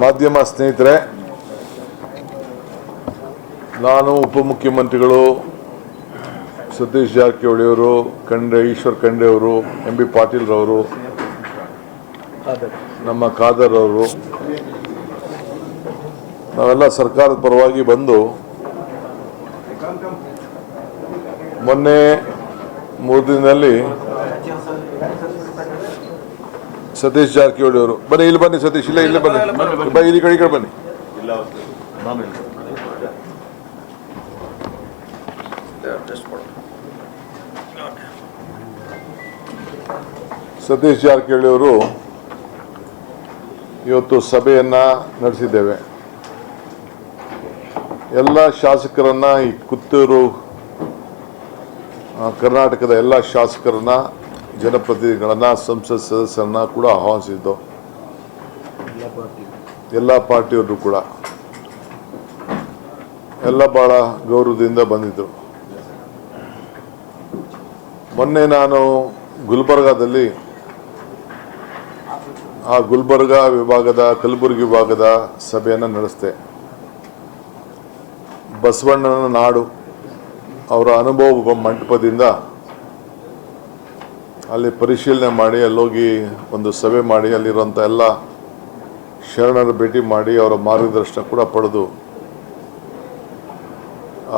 ಮಾಧ್ಯಮ ಸ್ನೇಹಿತರೆ, ನಾನು ಉಪಮುಖ್ಯಮಂತ್ರಿಗಳು ಸತೀಶ್ ಜಾರಕಿಹೊಳಿ ಅವರು, ಈಶ್ವರ್ ಖಂಡ್ರೆ ಅವರು, ಎಂ.ಬಿ. ಪಾಟೀಲ್ ರವರು, ನಮ್ಮ ಖಾದರ್ ಅವರು ನಾವೆಲ್ಲ ಸರ್ಕಾರದ ಪರವಾಗಿ ಬಂದು ಮೊನ್ನೆ 3 ದಿನದಲ್ಲಿ ಸತೀಶ್ ಜಾರಕಿಹೊಳಿ ಅವರು ಬನ್ನಿ, ಇಲ್ಲಿ ಬನ್ನಿ ಸತೀಶ್, ಇಲ್ಲೇ ಬನ್ನಿ, ಇಲ್ಲಿ ಕಡೆ ಬನ್ನಿ. ಸತೀಶ್ ಜಾರಕಿಹೊಳಿ ಅವರು ಇವತ್ತು ಸಭೆಯನ್ನ ನಡೆಸಿದ್ದೇವೆ. ಎಲ್ಲ ಶಾಸಕರನ್ನ, ಈ ಪುತ್ತೂರು ಕರ್ನಾಟಕದ ಎಲ್ಲ ಶಾಸಕರನ್ನ, ಜನಪ್ರತಿನಿಧಿಗಳನ್ನ, ಸಂಸತ್ ಸದಸ್ಯರನ್ನ ಕೂಡ ಆಹ್ವಾನಿಸಿದ್ದು. ಎಲ್ಲ ಪಾರ್ಟಿಯವರು ಕೂಡ ಎಲ್ಲ ಬಹಳ ಗೌರವದಿಂದ ಬಂದಿದ್ದರು. ಮೊನ್ನೆ ನಾನು ಗುಲ್ಬರ್ಗಾದಲ್ಲಿ ಆ ಗುಲ್ಬರ್ಗಾ ವಿಭಾಗದ, ಕಲಬುರಗಿ ವಿಭಾಗದ ಸಭೆಯನ್ನು ನಡೆಸಿದೆ. ಬಸವಣ್ಣನ ನಾಡು ಅವರ ಅನುಭವ ಮಂಟಪದಿಂದ ಅಲ್ಲಿ ಪರಿಶೀಲನೆ ಮಾಡಿ, ಅಲ್ಲೋಗಿ ಒಂದು ಸಭೆ ಮಾಡಿ, ಅಲ್ಲಿರುವಂಥ ಎಲ್ಲ ಶರಣರ ಭೇಟಿ ಮಾಡಿ ಅವರ ಮಾರ್ಗದರ್ಶನ ಕೂಡ ಪಡೆದು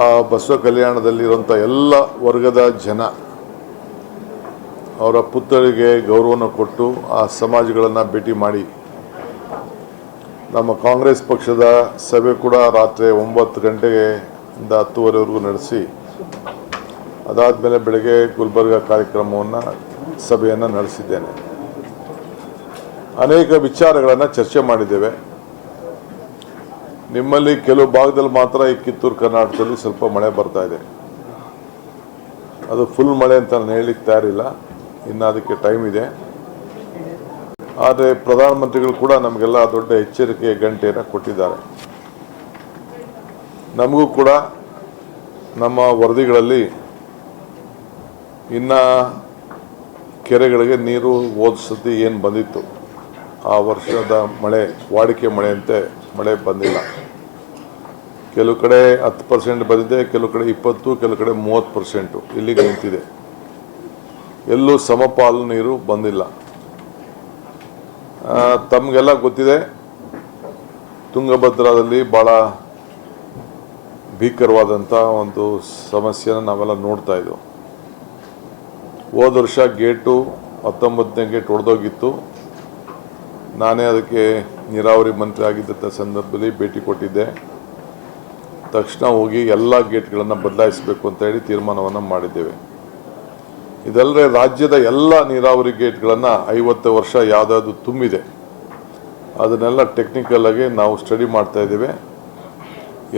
ಆ ಬಸವ ಕಲ್ಯಾಣದಲ್ಲಿರುವಂಥ ಎಲ್ಲ ವರ್ಗದ ಜನ ಅವರ ಪುತ್ಥಳಿಗೆ ಗೌರವವನ್ನು ಕೊಟ್ಟು ಆ ಸಮಾಜಗಳನ್ನು ಭೇಟಿ ಮಾಡಿ, ನಮ್ಮ ಕಾಂಗ್ರೆಸ್ ಪಕ್ಷದ ಸಭೆ ಕೂಡ ರಾತ್ರಿ 9 ಗಂಟೆಯಿಂದ 10:30ವರೆಗೂ ನಡೆಸಿ, ಅದಾದಮೇಲೆ ಬೆಳಗ್ಗೆ ಗುಲ್ಬರ್ಗಾ ಕಾರ್ಯಕ್ರಮವನ್ನು ಸಭೆಯನ್ನು ನಡೆಸಿದ್ದೇನೆ. ಅನೇಕ ವಿಚಾರಗಳನ್ನು ಚರ್ಚೆ ಮಾಡಿದ್ದೇವೆ. ನಿಮ್ಮಲ್ಲಿ ಕೆಲವು ಭಾಗದಲ್ಲಿ ಮಾತ್ರ ಈ ಕಿತ್ತೂರು ಕರ್ನಾಟಕದಲ್ಲಿ ಸ್ವಲ್ಪ ಮಳೆ ಬರ್ತಾ ಇದೆ. ಅದು ಫುಲ್ ಮಳೆ ಅಂತ ನಾನು ಹೇಳಲಿಕ್ಕೆ ತಯಾರಿಲ್ಲ, ಇನ್ನು ಅದಕ್ಕೆ ಟೈಮ್ ಇದೆ. ಆದರೆ ಪ್ರಧಾನಮಂತ್ರಿಗಳು ಕೂಡ ನಮಗೆಲ್ಲ ದೊಡ್ಡ ಎಚ್ಚರಿಕೆ ಗಂಟೆಯನ್ನು ಕೊಟ್ಟಿದ್ದಾರೆ. ನಮಗೂ ಕೂಡ ನಮ್ಮ ವರದಿಗಳಲ್ಲಿ ಇನ್ನು ಕೆರೆಗಳಿಗೆ ನೀರು ಹೋದ ಸತಿ ಏನು ಬಂದಿತ್ತು, ಆ ವರ್ಷದ ಮಳೆ ವಾಡಿಕೆ ಮಳೆಯಂತೆ ಮಳೆ ಬಂದಿಲ್ಲ. ಕೆಲವು ಕಡೆ 10% ಬಂದಿದೆ, ಕೆಲವು ಕಡೆ 20%, ಕೆಲವು ಕಡೆ 30% ಇಲ್ಲಿಗೆ ನಿಂತಿದೆ. ಎಲ್ಲೂ ಸಮಪಾಲು ನೀರು ಬಂದಿಲ್ಲ. ತಮಗೆಲ್ಲ ಗೊತ್ತಿದೆ, ತುಂಗಭದ್ರಾದಲ್ಲಿ ಭಾಳ ಭೀಕರವಾದಂಥ ಒಂದು ಸಮಸ್ಯೆನ ನಾವೆಲ್ಲ ನೋಡ್ತಾ ಇದ್ದೆವು. ಹೋದ ವರ್ಷ ಗೇಟು 19ನೇ ಗೇಟ್ ಒಡೆದೋಗಿತ್ತು. ನಾನೇ ಅದಕ್ಕೆ ನೀರಾವರಿ ಮಂತ್ರಿ ಆಗಿದ್ದ ಸಂದರ್ಭದಲ್ಲಿ ಭೇಟಿ ಕೊಟ್ಟಿದ್ದೆ. ತಕ್ಷಣ ಹೋಗಿ ಎಲ್ಲ ಗೇಟ್ಗಳನ್ನು ಬದಲಾಯಿಸಬೇಕು ಅಂತ ಹೇಳಿ ತೀರ್ಮಾನವನ್ನು ಮಾಡಿದ್ದೇವೆ. ಇದಲ್ಲದೆ ರಾಜ್ಯದ ಎಲ್ಲ ನೀರಾವರಿ ಗೇಟ್ಗಳನ್ನು 50 ವರ್ಷ ಯಾವುದಾದ್ರು ತುಂಬಿದೆ ಅದನ್ನೆಲ್ಲ ಟೆಕ್ನಿಕಲ್ ಆಗಿ ನಾವು ಸ್ಟಡಿ ಮಾಡ್ತಾ ಇದ್ದೇವೆ.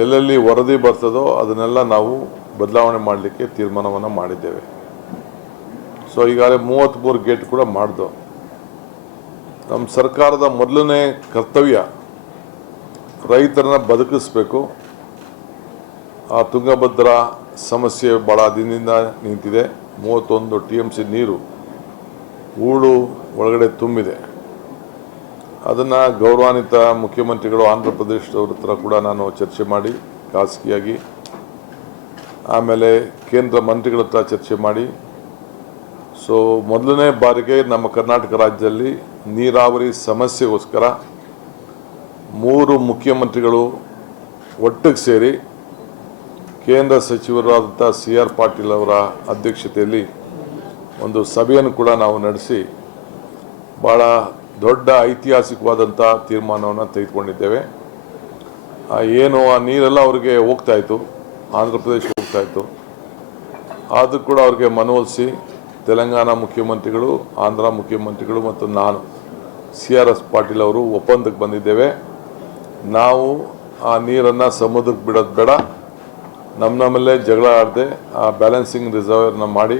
ಎಲ್ಲೆಲ್ಲಿ ವರದಿ ಬರ್ತದೋ ಅದನ್ನೆಲ್ಲ ನಾವು ಬದಲಾವಣೆ ಮಾಡಲಿಕ್ಕೆ ತೀರ್ಮಾನವನ್ನು ಮಾಡಿದ್ದೇವೆ. ಸೊ ಈಗಾಗಲೇ 33 ಗೇಟ್ ಕೂಡ ಮಾಡಿದೋ. ನಮ್ಮ ಸರ್ಕಾರದ ಮೊದಲನೇ ಕರ್ತವ್ಯ ರೈತರನ್ನ ಬದುಕಿಸ್ಬೇಕು. ಆ ತುಂಗಭದ್ರಾ ಸಮಸ್ಯೆ ಭಾಳ ದಿನದಿಂದ ನಿಂತಿದೆ. 31 TMC ನೀರು ಹೂಳು ಒಳಗಡೆ ತುಂಬಿದೆ. ಅದನ್ನು ಗೌರವಾನ್ವಿತ ಮುಖ್ಯಮಂತ್ರಿಗಳು ಆಂಧ್ರ ಪ್ರದೇಶದವ್ರ ಹತ್ರ ಕೂಡ ನಾನು ಚರ್ಚೆ ಮಾಡಿ ಖಾಸಗಿಯಾಗಿ, ಆಮೇಲೆ ಕೇಂದ್ರ ಮಂತ್ರಿಗಳ ಹತ್ರ ಚರ್ಚೆ ಮಾಡಿ, ಸೊ ಮೊದಲನೇ ಬಾರಿಗೆ ನಮ್ಮ ಕರ್ನಾಟಕ ರಾಜ್ಯದಲ್ಲಿ ನೀರಾವರಿ ಸಮಸ್ಯೆಗೋಸ್ಕರ 3 ಮುಖ್ಯಮಂತ್ರಿಗಳು ಒಟ್ಟಿಗೆ ಸೇರಿ ಕೇಂದ್ರ ಸಚಿವರಾದಂಥ CR ಪಾಟೀಲ್ ಅವರ ಅಧ್ಯಕ್ಷತೆಯಲ್ಲಿ ಒಂದು ಸಭೆಯನ್ನು ಕೂಡ ನಾವು ನಡೆಸಿ ಭಾಳ ದೊಡ್ಡ ಐತಿಹಾಸಿಕವಾದಂಥ ತೀರ್ಮಾನವನ್ನು ತೆಗೆದುಕೊಂಡಿದ್ದೇವೆ. ಏನು ಆ ನೀರೆಲ್ಲ ಅವ್ರಿಗೆ ಹೋಗ್ತಾಯಿತ್ತು, ಆಂಧ್ರ ಪ್ರದೇಶಕ್ಕೆ ಹೋಗ್ತಾಯಿತ್ತು. ಆದರೂ ಕೂಡ ಅವ್ರಿಗೆ ಮನವೊಲಿಸಿ ತೆಲಂಗಾಣ ಮುಖ್ಯಮಂತ್ರಿಗಳು, ಆಂಧ್ರ ಮುಖ್ಯಮಂತ್ರಿಗಳು ಮತ್ತು ನಾನು CRS ಪಾಟೀಲ್ ಅವರು ಒಪ್ಪಂದಕ್ಕೆ ಬಂದಿದ್ದೇವೆ. ನಾವು ಆ ನೀರನ್ನು ಸಮುದ್ರಕ್ಕೆ ಬಿಡೋದು ಬೇಡ, ನಮ್ಮಲ್ಲೇ ಜಗಳ ಆಡದೆ ಆ ಬ್ಯಾಲೆನ್ಸಿಂಗ್ ರಿಸರ್ವರ್ನ ಮಾಡಿ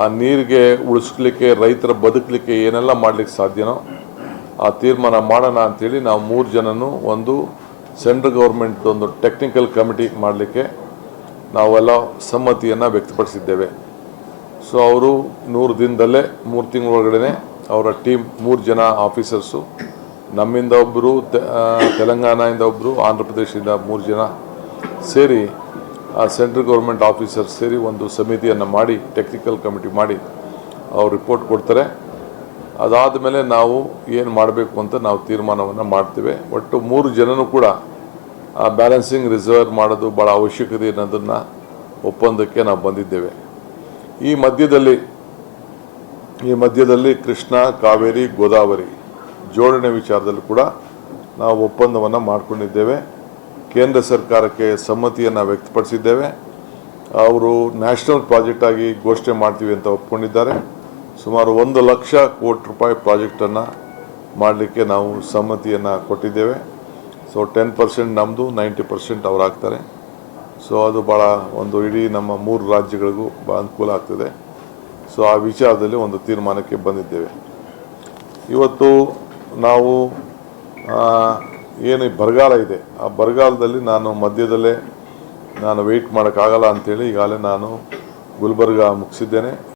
ಆ ನೀರಿಗೆ ಉಳಿಸ್ಲಿಕ್ಕೆ, ರೈತರ ಬದುಕಲಿಕ್ಕೆ ಏನೆಲ್ಲ ಮಾಡಲಿಕ್ಕೆ ಸಾಧ್ಯನೋ ಆ ತೀರ್ಮಾನ ಮಾಡೋಣ ಅಂಥೇಳಿ ನಾವು 3 ಜನನು ಒಂದು ಸೆಂಟ್ರಲ್ ಗೌರ್ಮೆಂಟ್ ಒಂದು ಟೆಕ್ನಿಕಲ್ ಕಮಿಟಿ ಮಾಡಲಿಕ್ಕೆ ನಾವೆಲ್ಲ ಸಮ್ಮತಿಯನ್ನು ವ್ಯಕ್ತಪಡಿಸಿದ್ದೇವೆ. ಸೊ ಅವರು 100 ದಿನದಲ್ಲೇ 3 ತಿಂಗಳೊಳಗಡೆ ಅವರ ಟೀಮ್ 3 ಜನ ಆಫೀಸರ್ಸು ನಮ್ಮಿಂದ ಒಬ್ಬರು, ತೆಲಂಗಾಣದಿಂದ ಒಬ್ಬರು, ಆಂಧ್ರ ಪ್ರದೇಶದಿಂದ 3 ಜನ ಸೇರಿ ಆ ಸೆಂಟ್ರಲ್ ಗೌರ್ಮೆಂಟ್ ಆಫೀಸರ್ಸ್ ಸೇರಿ ಒಂದು ಸಮಿತಿಯನ್ನು ಮಾಡಿ, ಟೆಕ್ನಿಕಲ್ ಕಮಿಟಿ ಮಾಡಿ ಅವ್ರು ರಿಪೋರ್ಟ್ ಕೊಡ್ತಾರೆ. ಅದಾದ ಮೇಲೆ ನಾವು ಏನು ಮಾಡಬೇಕು ಅಂತ ನಾವು ತೀರ್ಮಾನವನ್ನು ಮಾಡ್ತೇವೆ. ಒಟ್ಟು 3 ಜನನೂ ಕೂಡ ಆ ಬ್ಯಾಲೆನ್ಸಿಂಗ್ ರಿಸರ್ವ್ ಮಾಡೋದು ಭಾಳ ಅವಶ್ಯಕತೆ ಅನ್ನೋದನ್ನು ಒಪ್ಪಂದಕ್ಕೆ ನಾವು ಬಂದಿದ್ದೇವೆ. ಈ ಮಧ್ಯದಲ್ಲಿ ಕೃಷ್ಣ, ಕಾವೇರಿ, ಗೋದಾವರಿ ಜೋಡಣೆ ವಿಚಾರದಲ್ಲಿ ಕೂಡ ನಾವು ಒಪ್ಪಂದವನ್ನು ಮಾಡಿಕೊಂಡಿದ್ದೇವೆ. ಕೇಂದ್ರ ಸರ್ಕಾರಕ್ಕೆ ಸಮ್ಮತಿಯನ್ನು ವ್ಯಕ್ತಪಡಿಸಿದ್ದೇವೆ. ಅವರು ನ್ಯಾಷನಲ್ ಪ್ರಾಜೆಕ್ಟ್ ಆಗಿ ಘೋಷಣೆ ಮಾಡ್ತೀವಿ ಅಂತ ಒಪ್ಕೊಂಡಿದ್ದಾರೆ. ಸುಮಾರು 1 ಲಕ್ಷ ಕೋಟಿ ರೂಪಾಯಿ ಪ್ರಾಜೆಕ್ಟನ್ನು ಮಾಡಲಿಕ್ಕೆ ನಾವು ಸಮ್ಮತಿಯನ್ನು ಕೊಟ್ಟಿದ್ದೇವೆ. ಸೊ 10% ನಮ್ಮದು, 90% ಅವ್ರು ಹಾಕ್ತಾರೆ. ಸೊ ಅದು ಭಾಳ ಒಂದು ಇಡೀ ನಮ್ಮ 3 ರಾಜ್ಯಗಳಿಗೂ ಭಾಳ ಅನುಕೂಲ ಆಗ್ತದೆ. ಸೊ ಆ ವಿಚಾರದಲ್ಲಿ ಒಂದು ತೀರ್ಮಾನಕ್ಕೆ ಬಂದಿದ್ದೇವೆ. ಇವತ್ತು ನಾವು ಏನು ಬರಗಾಲ ಇದೆ, ಆ ಬರಗಾಲದಲ್ಲಿ ನಾನು ಮಧ್ಯದಲ್ಲೇ ವೆಯ್ಟ್ ಮಾಡೋಕ್ಕಾಗಲ್ಲ ಅಂಥೇಳಿ ಈಗಾಗಲೇ ನಾನು ಗುಲ್ಬರ್ಗ ಮುಗಿಸಿದ್ದೇನೆ.